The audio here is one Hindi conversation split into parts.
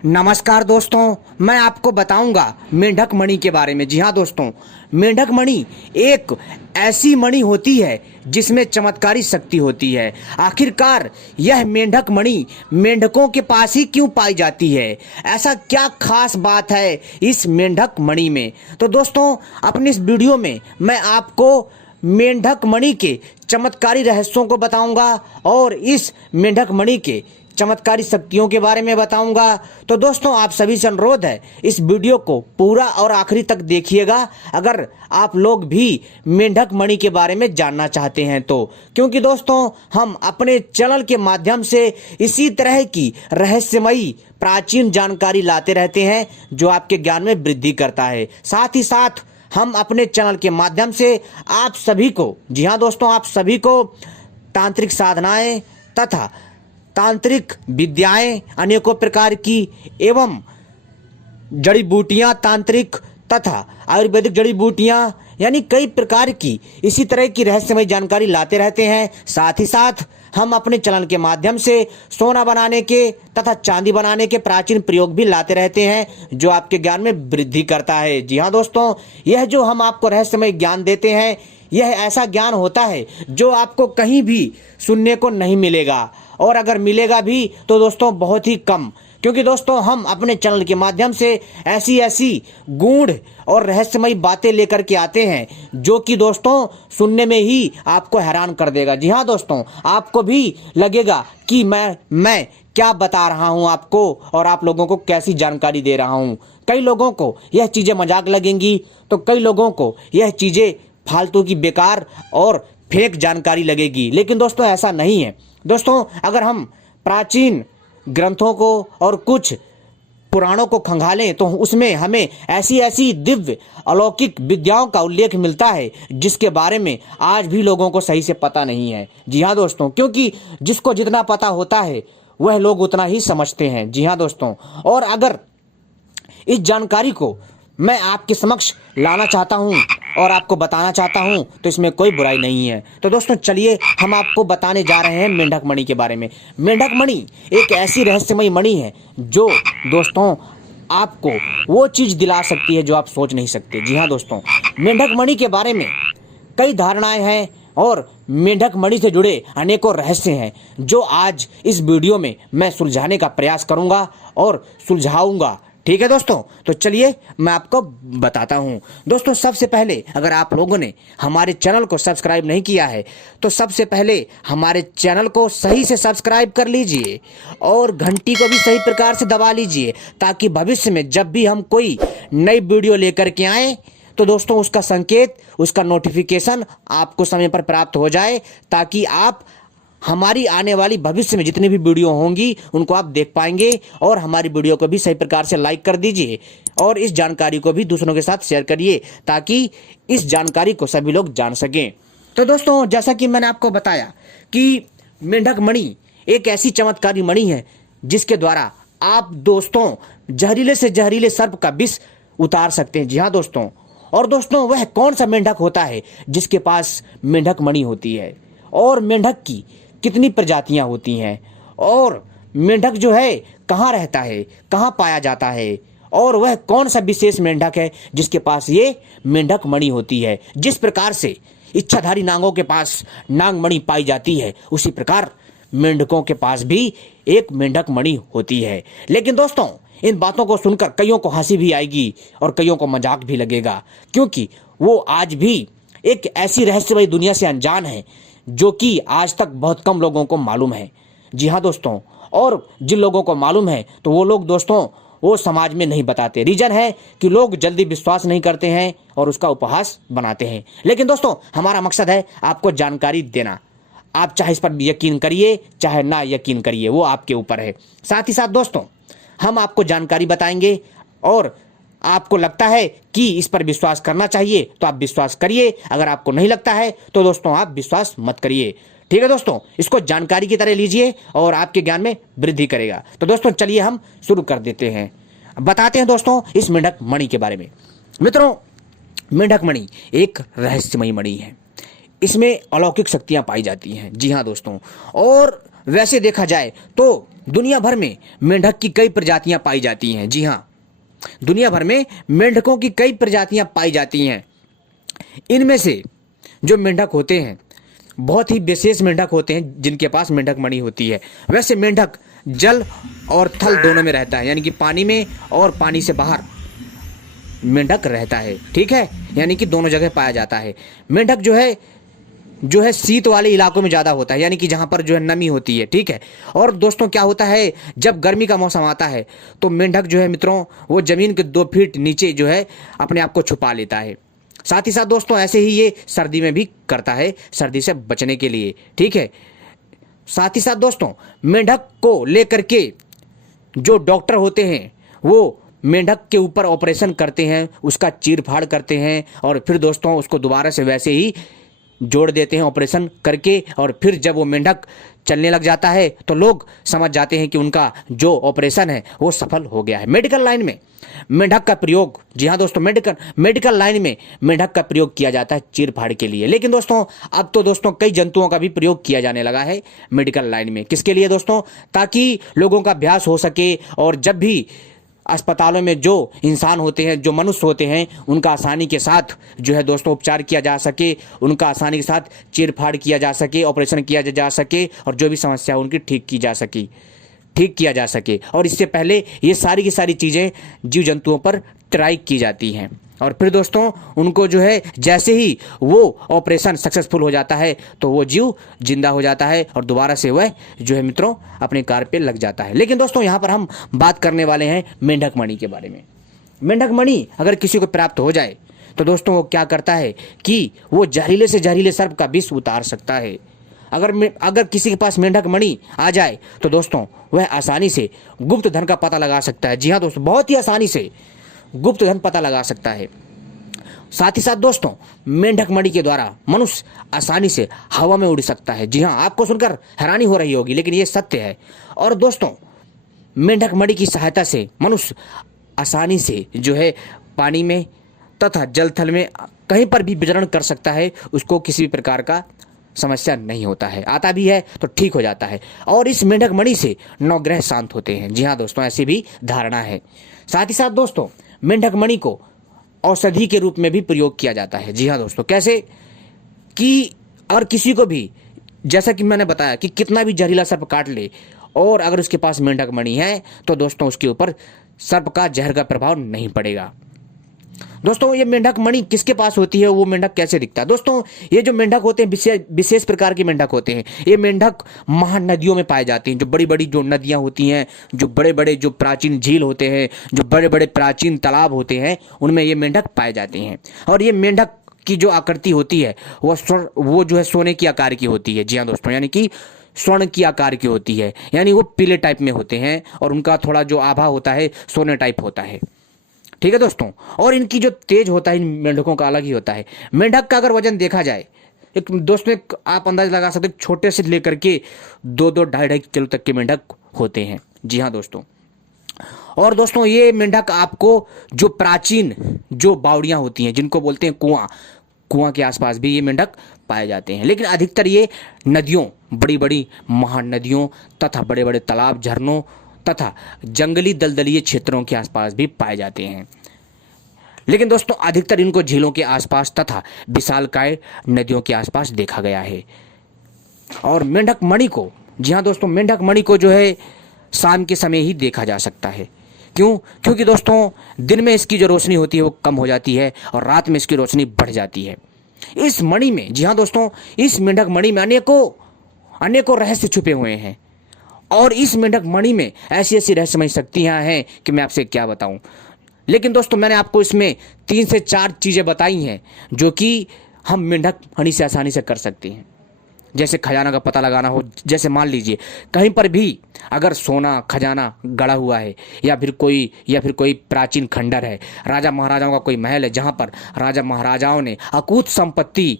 नमस्कार दोस्तों, मैं आपको बताऊंगा मेंढक मणि के बारे में। जी हाँ दोस्तों, मेंढक मणि एक ऐसी मणि होती है जिसमें चमत्कारी शक्ति होती है। आखिरकार यह मेंढक मणि मेंढकों के पास ही क्यों पाई जाती है? ऐसा क्या खास बात है इस मेंढक मणि में? तो दोस्तों, अपनी इस वीडियो में मैं आपको मेंढक मणि के चमत्कारी रहस्यों को बताऊंगा और इस मेंढक मणि के चमत्कारी शक्तियों के बारे में बताऊंगा। तो दोस्तों, आप सभी से अनुरोध है, इस वीडियो को पूरा और आखिरी तक देखिएगा अगर आप लोग भी मेंढक मणि के बारे में जानना चाहते हैं तो। क्योंकि दोस्तों, हम अपने चैनल के माध्यम से इसी तरह की रहस्यमयी प्राचीन जानकारी लाते रहते हैं जो आपके ज्ञान में वृद्धि करता है। साथ ही साथ हम अपने चैनल के माध्यम से आप सभी को, जी हाँ दोस्तों, आप सभी को तांत्रिक साधनाएं तथा तांत्रिक विद्याएं अनेकों प्रकार की एवं जड़ी बूटियां, तांत्रिक तथा आयुर्वेदिक जड़ी बूटियां, यानी कई प्रकार की इसी तरह की रहस्यमय जानकारी लाते रहते हैं। साथ ही साथ हम अपने चैनल के माध्यम से सोना बनाने के तथा चांदी बनाने के प्राचीन प्रयोग भी लाते रहते हैं जो आपके ज्ञान में वृद्धि करता है। जी हाँ दोस्तों, यह जो हम आपको रहस्यमय ज्ञान देते हैं, यह ऐसा ज्ञान होता है जो आपको कहीं भी सुनने को नहीं मिलेगा, और अगर मिलेगा भी तो दोस्तों बहुत ही कम। क्योंकि दोस्तों, हम अपने चैनल के माध्यम से ऐसी ऐसी गूढ़ और रहस्यमयी बातें लेकर के आते हैं जो कि दोस्तों सुनने में ही आपको हैरान कर देगा। जी हाँ दोस्तों, आपको भी लगेगा कि मैं क्या बता रहा हूँ आपको और आप लोगों को कैसी जानकारी दे रहा हूँ। कई लोगों को यह चीज़ें मजाक लगेंगी तो कई लोगों को यह चीज़ें फालतू की बेकार और फेक जानकारी लगेगी, लेकिन दोस्तों ऐसा नहीं है। दोस्तों, अगर हम प्राचीन ग्रंथों को और कुछ पुराणों को खंगालें तो उसमें हमें ऐसी ऐसी दिव्य अलौकिक विद्याओं का उल्लेख मिलता है जिसके बारे में आज भी लोगों को सही से पता नहीं है। जी हाँ दोस्तों, क्योंकि जिसको जितना पता होता है वह लोग उतना ही समझते हैं। जी हाँ दोस्तों, और अगर इस जानकारी को मैं आपके समक्ष लाना चाहता हूं और आपको बताना चाहता हूं तो इसमें कोई बुराई नहीं है। तो दोस्तों चलिए, हम आपको बताने जा रहे हैं मेंढक मणि के बारे में। मेंढक मणि एक ऐसी रहस्यमयी मणि है जो दोस्तों आपको वो चीज़ दिला सकती है जो आप सोच नहीं सकते। जी हाँ दोस्तों, मेंढक मणि के बारे में कई धारणाएं हैं और मेंढक मणि से जुड़े अनेकों रहस्य हैं जो आज इस वीडियो में मैं सुलझाने का प्रयास करूंगा और सुलझाऊंगा। ठीक है दोस्तों, तो चलिए मैं आपको बताता हूं। दोस्तों, सबसे पहले अगर आप लोगों ने हमारे चैनल को सब्सक्राइब नहीं किया है तो सबसे पहले हमारे चैनल को सही से सब्सक्राइब कर लीजिए और घंटी को भी सही प्रकार से दबा लीजिए ताकि भविष्य में जब भी हम कोई नई वीडियो लेकर के आए तो दोस्तों उसका संकेत, उसका नोटिफिकेशन आपको समय पर प्राप्त हो जाए, ताकि आप हमारी आने वाली भविष्य में जितनी भी वीडियो होंगी उनको आप देख पाएंगे। और हमारी वीडियो को भी सही प्रकार से लाइक कर दीजिए और इस जानकारी को भी दूसरों के साथ शेयर करिए ताकि इस जानकारी को सभी लोग जान सकें। तो दोस्तों, जैसा कि मैंने आपको बताया कि मेंढक मणि एक ऐसी चमत्कारी मणि है जिसके द्वारा आप दोस्तों जहरीले से जहरीले सर्प का विष उतार सकते हैं। जी हाँ दोस्तों, और दोस्तों वह कौन सा मेंढक होता है जिसके पास मेंढक मणि होती है, और मेंढक की कितनी प्रजातियां होती हैं, और मेंढक जो है कहाँ रहता है, कहाँ पाया जाता है, और वह कौन सा विशेष मेंढक है जिसके पास ये मेंढक मणि होती है। जिस प्रकार से इच्छाधारी नागों के पास नाग मणि पाई जाती है उसी प्रकार मेंढकों के पास भी एक मेंढक मणि होती है। लेकिन दोस्तों, इन बातों को सुनकर कईयों को हंसी भी आएगी और कईयों को मजाक भी लगेगा, क्योंकि वो आज भी एक ऐसी रहस्यमयी दुनिया से अनजान है जो कि आज तक बहुत कम लोगों को मालूम है। जी हाँ दोस्तों, और जिन लोगों को मालूम है तो वो लोग दोस्तों वो समाज में नहीं बताते। रीजन है कि लोग जल्दी विश्वास नहीं करते हैं और उसका उपहास बनाते हैं। लेकिन दोस्तों, हमारा मकसद है आपको जानकारी देना। आप चाहे इस पर यकीन करिए चाहे ना यकीन करिए, वो आपके ऊपर है। साथ ही साथ दोस्तों, हम आपको जानकारी बताएंगे और आपको लगता है कि इस पर विश्वास करना चाहिए तो आप विश्वास करिए, अगर आपको नहीं लगता है तो दोस्तों आप विश्वास मत करिए। ठीक है दोस्तों, इसको जानकारी की तरह लीजिए और आपके ज्ञान में वृद्धि करेगा। तो दोस्तों चलिए हम शुरू कर देते हैं, बताते हैं दोस्तों इस मेंढक मणि के बारे में। मित्रों, मेंढक मणि एक रहस्यमयी मणि है, इसमें अलौकिक शक्तियां पाई जाती हैं। जी हाँ दोस्तों, और वैसे देखा जाए तो दुनिया भर में मेंढक की कई प्रजातियां पाई जाती हैं। जी हाँ, दुनिया भर में मेंढकों की कई प्रजातियां पाई जाती हैं। इनमें से जो मेंढक होते हैं बहुत ही विशेष मेंढक होते हैं जिनके पास मेंढक मणि होती है। वैसे मेंढक जल और थल दोनों में रहता है, यानी कि पानी में और पानी से बाहर मेंढक रहता है। ठीक है, यानी कि दोनों जगह पाया जाता है। मेंढक जो है शीत वाले इलाकों में ज़्यादा होता है, यानी कि जहाँ पर जो है नमी होती है। ठीक है, और दोस्तों क्या होता है, जब गर्मी का मौसम आता है तो मेंढक जो है मित्रों वो ज़मीन के 2 फीट नीचे जो है अपने आप को छुपा लेता है। साथ ही साथ दोस्तों ऐसे ही ये सर्दी में भी करता है, सर्दी से बचने के लिए। ठीक है, साथ ही साथ दोस्तों मेंढक को लेकर के जो डॉक्टर होते हैं वो मेंढक के ऊपर ऑपरेशन करते हैं, उसका चीर फाड़ करते हैं और फिर दोस्तों उसको दोबारा से वैसे ही जोड़ देते हैं ऑपरेशन करके। और फिर जब वो मेंढक चलने लग जाता है तो लोग समझ जाते हैं कि उनका जो ऑपरेशन है वो सफल हो गया है। मेडिकल लाइन में मेंढक का प्रयोग, जी हाँ दोस्तों, मेडिकल लाइन में मेंढक का प्रयोग किया जाता है चीर फाड़ के लिए। लेकिन दोस्तों अब तो दोस्तों कई जंतुओं का भी प्रयोग किया जाने लगा है मेडिकल लाइन में। किसके लिए दोस्तों? ताकि लोगों का अभ्यास हो सके और जब भी अस्पतालों में जो इंसान होते हैं, जो मनुष्य होते हैं, उनका आसानी के साथ जो है दोस्तों उपचार किया जा सके, उनका आसानी के साथ चीर फाड़ किया जा सके, ऑपरेशन किया जा सके और जो भी समस्या उनकी ठीक किया जा सके। और इससे पहले ये सारी की सारी चीज़ें जीव जंतुओं पर ट्राई की जाती हैं और फिर दोस्तों उनको जो है जैसे ही वो ऑपरेशन सक्सेसफुल हो जाता है तो वो जीव जिंदा हो जाता है और दोबारा से वह जो है मित्रों अपने कार्य पे लग जाता है। लेकिन दोस्तों यहाँ पर हम बात करने वाले हैं मेंढक मणि के बारे में। मेंढक मणि अगर किसी को प्राप्त हो जाए तो दोस्तों वो क्या करता है कि वो जहरीले से जहरीले सर्प का विष उतार सकता है। अगर किसी के पास मेंढक मणि आ जाए तो दोस्तों वह आसानी से गुप्त धन का पता लगा सकता है। जी हाँ दोस्तों, बहुत ही आसानी से गुप्त धन पता लगा सकता है। साथ ही साथ दोस्तों मेंढक मणि के द्वारा मनुष्य आसानी से हवा में उड़ सकता है। जी हाँ, आपको सुनकर हैरानी हो रही होगी लेकिन ये सत्य है। और दोस्तों मेंढक मणि की सहायता से मनुष्य आसानी से जो है पानी में तथा जल थल में कहीं पर भी विचरण कर सकता है, उसको किसी भी प्रकार का समस्या नहीं होता है। आता भी है तो ठीक हो जाता है। और इस मेंढक मणि से 9 ग्रह शांत होते हैं। जी हाँ दोस्तों, ऐसी भी धारणा है। साथ ही साथ दोस्तों मेंढक मणि को औषधि के रूप में भी प्रयोग किया जाता है। जी हाँ दोस्तों, कैसे कि अगर किसी को भी, जैसा कि मैंने बताया कि कितना भी जहरीला सर्प काट ले और अगर उसके पास मेंढक मणि है तो दोस्तों उसके ऊपर सर्प का जहर का प्रभाव नहीं पड़ेगा। दोस्तों ये मेंढक मणि किसके पास होती है, वो मेंढक कैसे दिखता है? दोस्तों ये जो मेंढक होते हैं विशेष प्रकार के मेंढक होते हैं। ये मेंढक महानदियों में पाए जाते हैं। जो बड़ी बड़ी जो नदियां होती हैं, जो बड़े बड़े जो प्राचीन झील होते हैं, जो बड़े बड़े प्राचीन तालाब होते हैं, उनमें ये मेंढक पाए जाते हैं। और ये मेंढक की जो आकृति होती है वो जो है सोने की आकार की होती है। जी हाँ दोस्तों, यानी कि स्वर्ण की आकार की होती है, यानी वो पीले टाइप में होते हैं और उनका थोड़ा जो आभा होता है सोने टाइप होता है। ठीक है दोस्तों, और इनकी जो तेज होता है इन मेंढकों का अलग ही होता है। मेंढक का अगर वजन देखा जाए एक दोस्तों आप अंदाज लगा सकते छोटे से लेकर के 2-2 ढाई किलो तक के मेंढक होते हैं। जी हाँ दोस्तों, और दोस्तों ये मेंढक आपको जो प्राचीन जो बावड़ियां होती हैं जिनको बोलते हैं कुआं के आसपास भी ये मेंढक पाए जाते हैं। लेकिन अधिकतर ये नदियों, बड़ी बड़ी महानदियों तथा बड़े बड़े तालाब, झरनों तथा जंगली दलदलीय क्षेत्रों के आसपास भी पाए जाते हैं। लेकिन दोस्तों अधिकतर इनको झीलों के आसपास तथा विशालकाय नदियों के आसपास देखा गया है। और मेंढक मणि को, जी हाँ दोस्तों, मेंढक मणि को जो है शाम के समय ही देखा जा सकता है। क्योंकि दोस्तों दिन में इसकी जो रोशनी होती है वो कम हो जाती है और रात में इसकी रोशनी बढ़ जाती है। इस मणि में, जी हाँ दोस्तों, इस मेंढक मणि में अनेकों रहस्य छुपे हुए हैं। और इस मेंढक मणि में ऐसी ऐसी रहस्यमय शक्तियां हैं कि मैं आपसे क्या बताऊं। लेकिन दोस्तों मैंने आपको इसमें 3 से 4 चीजें बताई हैं जो कि हम मेंढक मणि से आसानी से कर सकते हैं। जैसे खजाना का पता लगाना हो, जैसे मान लीजिए कहीं पर भी अगर सोना खजाना गड़ा हुआ है या फिर कोई प्राचीन खंडर है, राजा महाराजाओं का कोई महल है जहां पर राजा महाराजाओं ने अकूत संपत्ति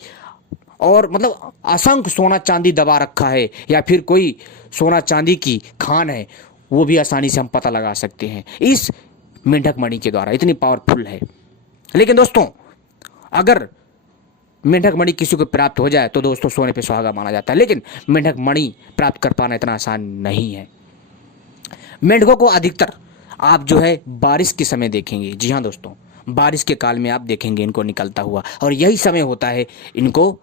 और मतलब असंख्य सोना चांदी दबा रखा है, या फिर कोई सोना चांदी की खान है, वो भी आसानी से हम पता लगा सकते हैं इस मेंढक मणि के द्वारा। इतनी पावरफुल है। लेकिन दोस्तों अगर मेंढक मणि किसी को प्राप्त हो जाए तो दोस्तों सोने पे सुहागा माना जाता है, लेकिन मेंढक मणि प्राप्त कर पाना इतना आसान नहीं है। मेंढकों को अधिकतर आप जो है बारिश के समय देखेंगे। जी हाँ दोस्तों, बारिश के काल में आप देखेंगे इनको निकलता हुआ, और यही समय होता है इनको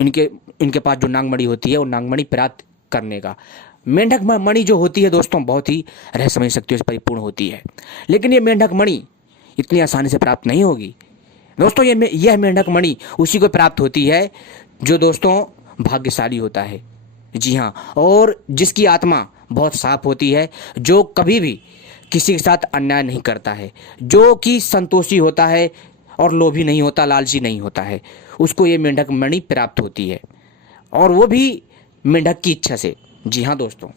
इनके इनके पास जो नागमणि होती है वो नागमणि प्राप्त करने का। मेंढक मणि जो होती है दोस्तों बहुत ही रहस्यमय शक्तियों से परिपूर्ण होती है, लेकिन ये मेंढक मणि इतनी आसानी से प्राप्त नहीं होगी दोस्तों। यह मेंढक मणि उसी को प्राप्त होती है जो दोस्तों भाग्यशाली होता है। जी हाँ, और जिसकी आत्मा बहुत साफ होती है, जो कभी भी किसी के साथ अन्याय नहीं करता है, जो कि संतोषी होता है और लोभी नहीं होता, लालची नहीं होता है, उसको ये मेंढक मणि प्राप्त होती है, और वो भी मेंढक की इच्छा से। जी हाँ दोस्तों,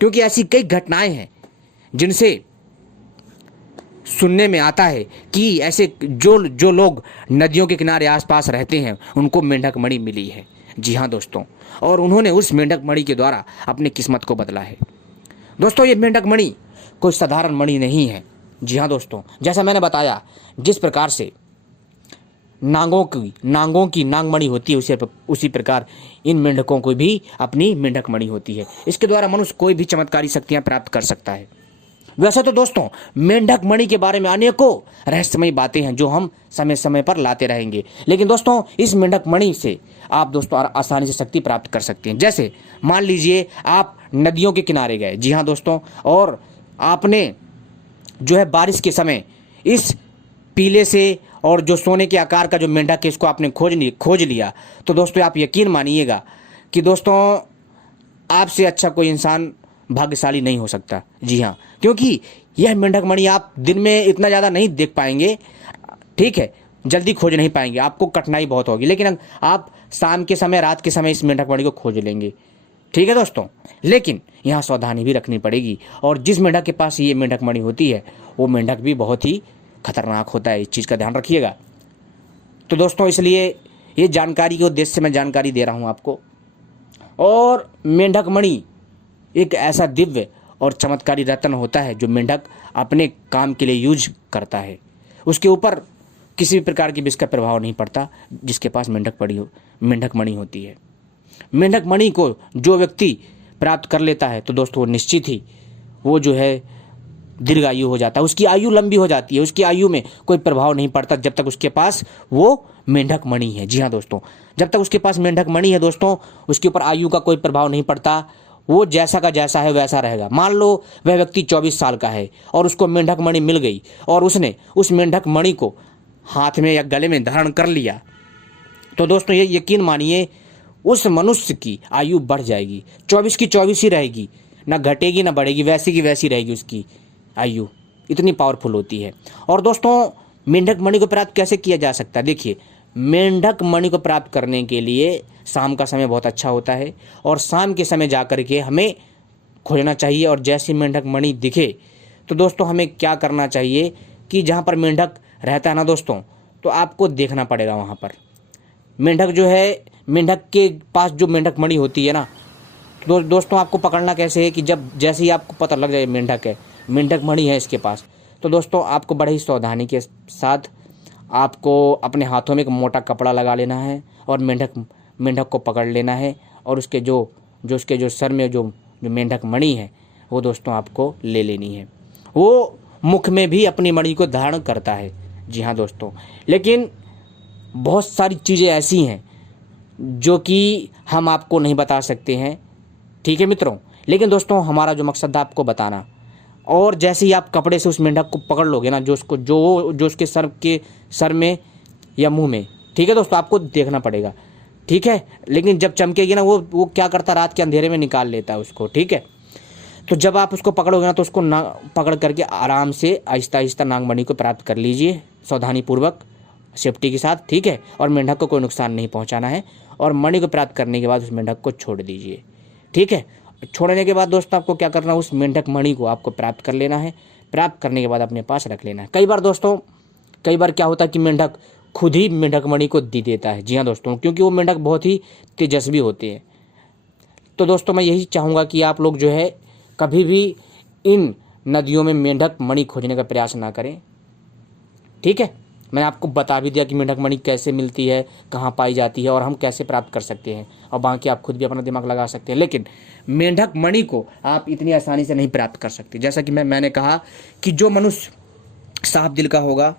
क्योंकि ऐसी कई घटनाएं हैं जिनसे सुनने में आता है कि ऐसे जो लोग नदियों के किनारे आसपास रहते हैं उनको मेंढक मणि मिली है। जी हाँ दोस्तों, और उन्होंने उस मेंढक मणि के द्वारा अपनी किस्मत को बदला है। दोस्तों ये मेंढक मणि कोई साधारण मणि नहीं है। जी हाँ दोस्तों, जैसा मैंने बताया, जिस प्रकार से नांगों की नागमणि होती है उसी प्रकार इन मेंढकों को भी अपनी मेंढक मणि होती है। इसके द्वारा मनुष्य कोई भी चमत्कारी शक्तियां प्राप्त कर सकता है। वैसे तो दोस्तों मेंढक मणि के बारे में अनेकों रहस्यमयी बातें हैं जो हम समय समय पर लाते रहेंगे, लेकिन दोस्तों इस मेंढक मणि से आप दोस्तों आसानी से शक्ति प्राप्त कर सकते हैं। जैसे मान लीजिए आप नदियों के किनारे गए। जी हाँ दोस्तों, और आपने जो है बारिश के समय इस पीले से और जो सोने के आकार का जो मेंढक है इसको आपने खोज लिया, तो दोस्तों आप यकीन मानिएगा कि दोस्तों आपसे अच्छा कोई इंसान भाग्यशाली नहीं हो सकता। जी हाँ, क्योंकि यह मेंढक मणि आप दिन में इतना ज़्यादा नहीं देख पाएंगे, ठीक है, जल्दी खोज नहीं पाएंगे, आपको कठिनाई बहुत होगी, लेकिन आप शाम के समय, रात के समय इस मेंढक मणि को खोज लेंगे। ठीक है दोस्तों, लेकिन यहाँ सावधानी भी रखनी पड़ेगी, और जिस मेंढक के पास ये मेंढक मणि होती है वो मेंढक भी बहुत ही खतरनाक होता है, इस चीज़ का ध्यान रखिएगा। तो दोस्तों इसलिए ये जानकारी के उद्देश्य से मैं जानकारी दे रहा हूँ आपको। और मेंढक मणि एक ऐसा दिव्य और चमत्कारी रत्न होता है जो मेंढक अपने काम के लिए यूज करता है। उसके ऊपर किसी भी प्रकार की विष का प्रभाव नहीं पड़ता जिसके पास मेंढक मणि होती है। मेंढक मणि को जो व्यक्ति प्राप्त कर लेता है तो दोस्तों निश्चित ही वो जो है दीर्घायु हो जाता है, उसकी आयु लंबी हो जाती है, उसकी आयु में कोई प्रभाव नहीं पड़ता जब तक उसके पास वो मेंढक मणि है। जी हाँ दोस्तों, जब तक उसके पास मेंढक मणि है दोस्तों उसके ऊपर आयु का कोई प्रभाव नहीं पड़ता, वो जैसा का जैसा है वैसा रहेगा। मान लो वह व्यक्ति 24 साल का है और उसको मेंढक मणि मिल गई और उसने उस मेंढक मणि को हाथ में या गले में धारण कर लिया, तो दोस्तों ये यकीन मानिए उस मनुष्य की आयु बढ़ जाएगी, 24 की 24 ही रहेगी, ना घटेगी ना बढ़ेगी, वैसी की वैसी रहेगी उसकी आयु, इतनी पावरफुल होती है। और दोस्तों मेंढक मणि को प्राप्त कैसे किया जा सकता है? देखिए, मेंढक मणि को प्राप्त करने के लिए शाम का समय बहुत अच्छा होता है, और शाम के समय जा कर के हमें खोजना चाहिए। और जैसे मेंढक मणि दिखे तो दोस्तों हमें क्या करना चाहिए कि जहाँ पर मेंढक रहता है ना दोस्तों, तो आपको देखना पड़ेगा वहाँ पर मेंढक जो है, मेंढक के पास जो मेंढक मणि होती है ना, तो दोस्तों आपको पकड़ना कैसे है कि जब जैसे ही आपको पता लग जाए मेंढक है, मेंढक मणि है इसके पास, तो दोस्तों आपको बड़े ही सावधानी के साथ आपको अपने हाथों में एक मोटा कपड़ा लगा लेना है और मेंढक को पकड़ लेना है, और उसके जो सर में जो मेंढक मणि है वो दोस्तों आपको ले लेनी है। वो मुख में भी अपनी मणि को धारण करता है। जी हाँ दोस्तों, लेकिन बहुत सारी चीज़ें ऐसी हैं जो कि हम आपको नहीं बता सकते हैं, ठीक है मित्रों, लेकिन दोस्तों हमारा जो मकसद था आपको बताना। और जैसे ही आप कपड़े से उस मेंढक को पकड़ लोगे ना, जो उसके सर में या मुंह में, ठीक है दोस्तों, आपको देखना पड़ेगा, ठीक है, लेकिन जब चमकेगी ना वो क्या करता, रात के अंधेरे में निकाल लेता है उसको, ठीक है। तो जब आप उसको पकड़ोगे ना तो उसको पकड़ करके आराम से आहिस्ता आहिस्ता नागमणि को प्राप्त कर लीजिए, सावधानी पूर्वक, सेफ्टी के साथ, ठीक है, और मेंढक को कोई नुकसान नहीं पहुंचाना है। और मणि को प्राप्त करने के बाद उस मेंढक को छोड़ दीजिए, ठीक है। छोड़ने के बाद दोस्तों आपको क्या करना है, उस मेंढक मणि को आपको प्राप्त कर लेना है। प्राप्त करने के बाद अपने पास रख लेना है। कई बार क्या होता है कि मेंढक खुद ही मेंढक मणि को दे देता है। जी हाँ दोस्तों, क्योंकि वो मेंढक बहुत ही तेजस्वी होते हैं। तो दोस्तों मैं यही चाहूँगा कि आप लोग जो है कभी भी इन नदियों में मेंढक मणि खोजने का प्रयास ना करें, ठीक है। मैंने आपको बता भी दिया कि मेंढक मणि कैसे मिलती है, कहाँ पाई जाती है और हम कैसे प्राप्त कर सकते हैं, और बाकी आप खुद भी अपना दिमाग लगा सकते हैं। लेकिन मेंढक मणि को आप इतनी आसानी से नहीं प्राप्त कर सकते। जैसा कि मैंने कहा कि जो मनुष्य साफ दिल का होगा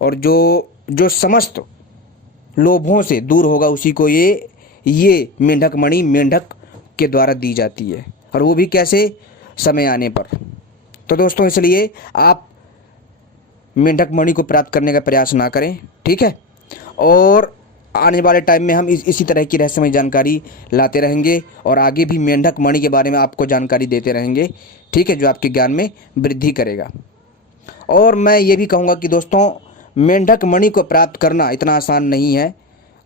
और जो समस्त लोभों से दूर होगा, उसी को ये मेंढक मणि मेंढक के द्वारा दी जाती है, और वो भी कैसे, समय आने पर। तो दोस्तों, इसलिए आप मेंढक मणि को प्राप्त करने का प्रयास ना करें, ठीक है। और आने वाले टाइम में हम इसी तरह की रहस्यमय जानकारी लाते रहेंगे और आगे भी मेंढक मणि के बारे में आपको जानकारी देते रहेंगे, ठीक है, जो आपके ज्ञान में वृद्धि करेगा। और मैं ये भी कहूँगा कि दोस्तों, मेंढक मणि को प्राप्त करना इतना आसान नहीं है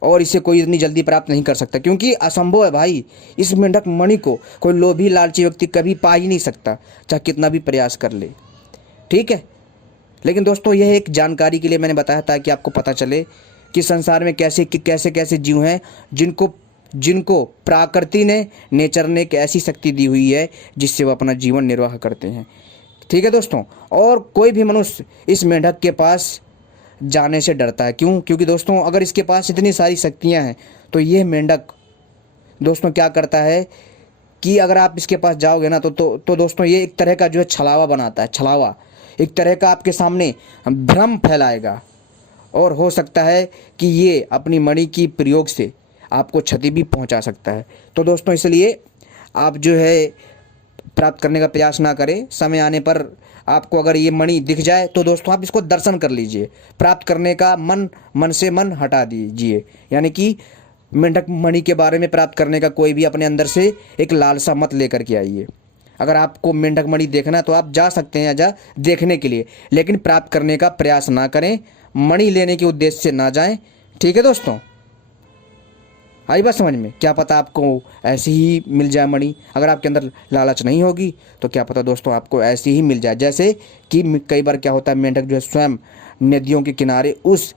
और इसे कोई इतनी जल्दी प्राप्त नहीं कर सकता, क्योंकि असंभव है भाई। इस मेंढक मणि को कोई लोभी लालची व्यक्ति कभी पा ही नहीं सकता, चाहे कितना भी प्रयास कर ले, ठीक है। लेकिन दोस्तों, यह एक जानकारी के लिए मैंने बताया ताकि आपको पता चले कि संसार में कैसे कैसे जीव हैं जिनको प्रकृति ने, नेचर ने एक ऐसी शक्ति दी हुई है जिससे वो अपना जीवन निर्वाह करते हैं, ठीक है दोस्तों। और कोई भी मनुष्य इस मेंढक के पास जाने से डरता है। क्यों? क्योंकि दोस्तों, अगर इसके पास इतनी सारी शक्तियां हैं तो यह मेंढक दोस्तों क्या करता है कि अगर आप इसके पास जाओगे ना तो दोस्तों, ये एक तरह का जो है छलावा बनाता है। छलावा एक तरह का आपके सामने भ्रम फैलाएगा और हो सकता है कि ये अपनी मणि की प्रयोग से आपको क्षति भी पहुंचा सकता है। तो दोस्तों, इसलिए आप जो है प्राप्त करने का प्रयास ना करें। समय आने पर आपको अगर ये मणि दिख जाए तो दोस्तों आप इसको दर्शन कर लीजिए। प्राप्त करने का मन से मन हटा दीजिए, यानी कि मेंढक मणि के बारे में प्राप्त करने का कोई भी अपने अंदर से एक लालसा मत लेकर के आइए। अगर आपको मेंढक मणि देखना है तो आप जा सकते हैं जा देखने के लिए, लेकिन प्राप्त करने का प्रयास ना करें, मणि लेने के उद्देश्य से ना जाएं, ठीक है दोस्तों। आई बात समझ में? क्या पता आपको ऐसी ही मिल जाए मणि। अगर आपके अंदर लालच नहीं होगी तो क्या पता दोस्तों आपको ऐसी ही मिल जाए। जैसे कि कई बार क्या होता है, मेंढक जो है स्वयं नदियों के किनारे उस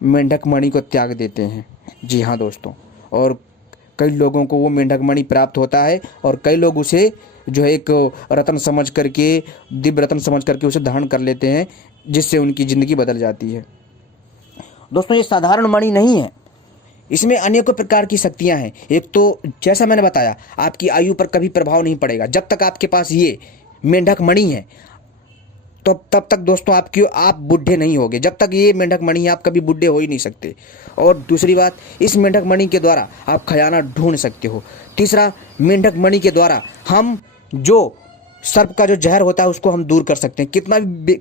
मेंढक मणि को त्याग देते हैं। जी हाँ दोस्तों, और कई लोगों को वो मेंढक मणि प्राप्त होता है और कई लोग उसे जो है एक रत्न समझ करके, दिव्य रत्न समझ करके उसे धारण कर लेते हैं, जिससे उनकी ज़िंदगी बदल जाती है। दोस्तों, ये साधारण मणि नहीं है, इसमें अनेकों प्रकार की शक्तियां हैं। एक तो जैसा मैंने बताया, आपकी आयु पर कभी प्रभाव नहीं पड़ेगा। जब तक आपके पास ये मेंढक मणि है तो तब तक दोस्तों आप बूढ़े नहीं होगे। जब तक ये मेंढक मणि है आप कभी बूढ़े हो ही नहीं सकते। और दूसरी बात, इस मेंढक मणि के द्वारा आप खजाना ढूंढ सकते हो। तीसरा, मेंढक मणि के द्वारा हम जो सर्प का जो जहर होता है उसको हम दूर कर सकते हैं।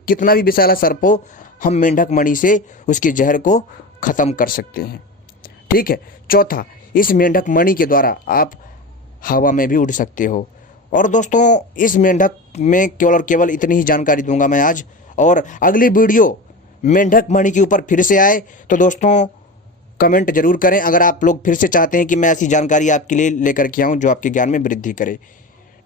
कितना भी विषैला सर्प हो, हम मेंढक मणि से उसके जहर को ख़त्म कर सकते हैं, ठीक है। चौथा, इस मेंढक मणि के द्वारा आप हवा में भी उड़ सकते हो। और दोस्तों, इस मेंढक में केवल और केवल इतनी ही जानकारी दूंगा मैं आज। और अगली वीडियो मेंढक मणि के ऊपर फिर से आए तो दोस्तों कमेंट जरूर करें, अगर आप लोग फिर से चाहते हैं कि मैं ऐसी जानकारी आपके लिए लेकर के आऊँ जो आपके ज्ञान में वृद्धि करे,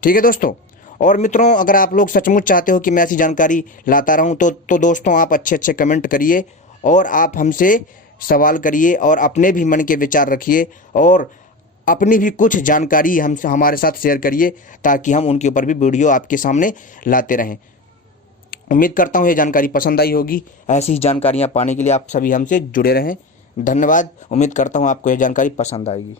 ठीक है दोस्तों। और मित्रों, अगर आप लोग सचमुच चाहते हो कि मैं ऐसी जानकारी लाता रहूं तो दोस्तों आप अच्छे कमेंट करिए और आप हमसे सवाल करिए और अपने भी मन के विचार रखिए और अपनी भी कुछ जानकारी हमारे साथ शेयर करिए, ताकि हम उनके ऊपर भी वीडियो आपके सामने लाते रहें। उम्मीद करता हूँ ये जानकारी पसंद आई होगी। ऐसी जानकारियाँ पाने के लिए आप सभी हमसे जुड़े रहें। धन्यवाद। उम्मीद करता हूँ आपको यह जानकारी पसंद आएगी।